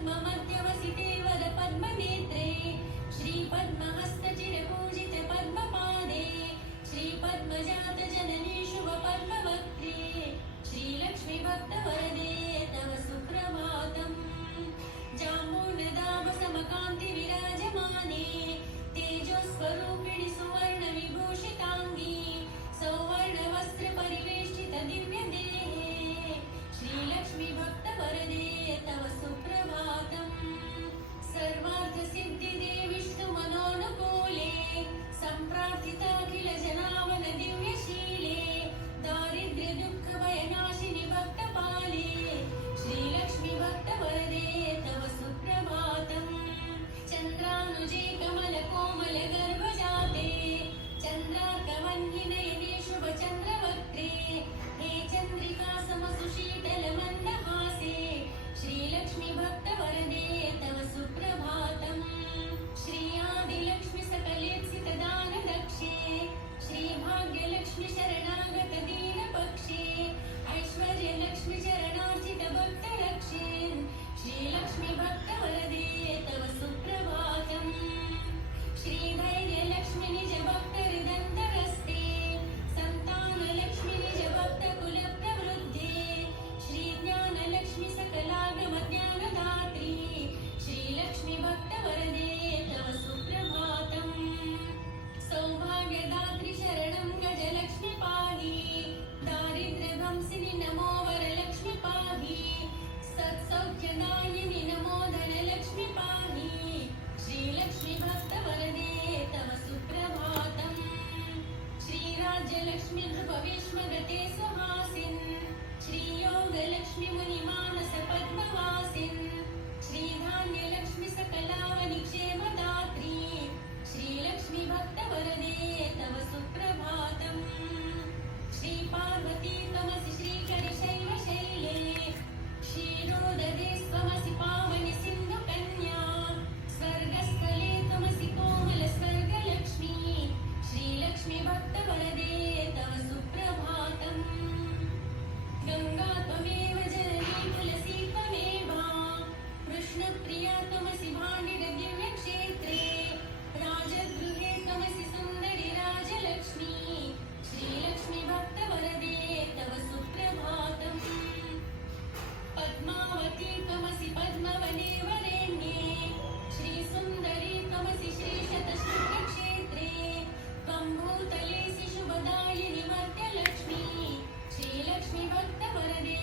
पद्ममध्यवसिते वद पद्मनेत्रे श्रीपद्महस्तचिरपूजिते पद्मपादे श्रीपद्मजातजननी शुभपद्मवक्त्रे श्रीलक्ष्मीभक्तवरदे तव सुप्रभातम्। जाम्बूनदाभसमकान्तिविराजमाने तेजोस्वरूपिणि सुवर्णविभूषिताङ्गी सौवर्णवस्त्रपरिवेष्टितदिव्यदेहे श्रीलक्ष्मीभक्तवरदे तव सुप्रभातम्। सर्वार्थसिद्धिदे विष्णुमनोनुकूले सम्प्रार्थिताखिलजनावन दिव्यशीले दारिद्र्यदुःखभयनाशिनि भक्तपाले श्रीलक्ष्मीभक्तवरदे तव सुप्रभातम्। चन्द्रानुजे कमलकोमलगर्भजाते चन्द्रार्कवह्निनयने शुभचन्द्रवक्त्रे हे चन्द्रिका समसुशीतलमन्दहासे श्रीलक्ष्मीभक्तवरदे तव सुप्रभातम्। श्रीयादिलक्ष्मि सकलेप्सितदानदक्षे श्रीभाग्यलक्ष्मि शरणागतदीनपक्षे ऐश्वर्यलक्ष्मि चरणार्चितभक्तरक्षे श्रीलक्ष्मीभक्तवरदे तव सुप्रभातम्। श्रीधैर्यलक्ष्मि निजभक्तहृदन्तरस्ते सन्तानलक्ष्मि निजभक्तकुलप्रवृद्धे श्रीज्ञानलक्ष्मि सकलागमज्ञानदात्री श्रीलक्ष्मीभक्तवरदे तव सुप्रभातम्। सौभाग्यदात्री शरणं गजलक्ष्मि पाहि दारिद्र्यध्वंसिनि नमो वरलक्ष्मि पाहि सत्सौख्यदायिनि नमो धनलक्ष्मि पाहि श्रीलक्ष्मीभक्तवरदे तव सुप्रभातम्। श्रीराज्यलक्ष्मि नृपविश्वगते सुहासिन् श्रीयोगलक्ष्मि मुनिमानस पद्मवासिन् श्रीधान्यलक्ष्मि सकलावनिक्षेमदात्री श्रीलक्ष्मीभक्तवरदे तव सुप्रभातम्। श्रीपार्वती त्वमसि श्रीकरिशैवशैले क्षीरोदरे त्वमसि पावनि सिन्धुकन्या स्वर्गस्थले त्वमसि कोमलस्वर्गलक्ष्मी श्रीलक्ष्मीभक्तवरदे तव सुप्रभातम्। गङ्गा त्वमेव जननी तुलसी त्वमेव कृष्णप्रिया त्वमसि भाण्डिरदिव्यक्षेत्रे राजगृहे त्वमसि सुन्दरि राजलक्ष्मी श्रीलक्ष्मीभक्तवरदे तव सुप्रभातम्। पद्मावती त्वमसि पद्मवने वरेण्ये श्रीसुन्दरी त्वमसि श्रीशतशृङ्गक्षेत्रे त्वं भूतलेसि शुभदायिनि मर्त्यलक्ष्मी श्रीलक्ष्मीभक्तवरदे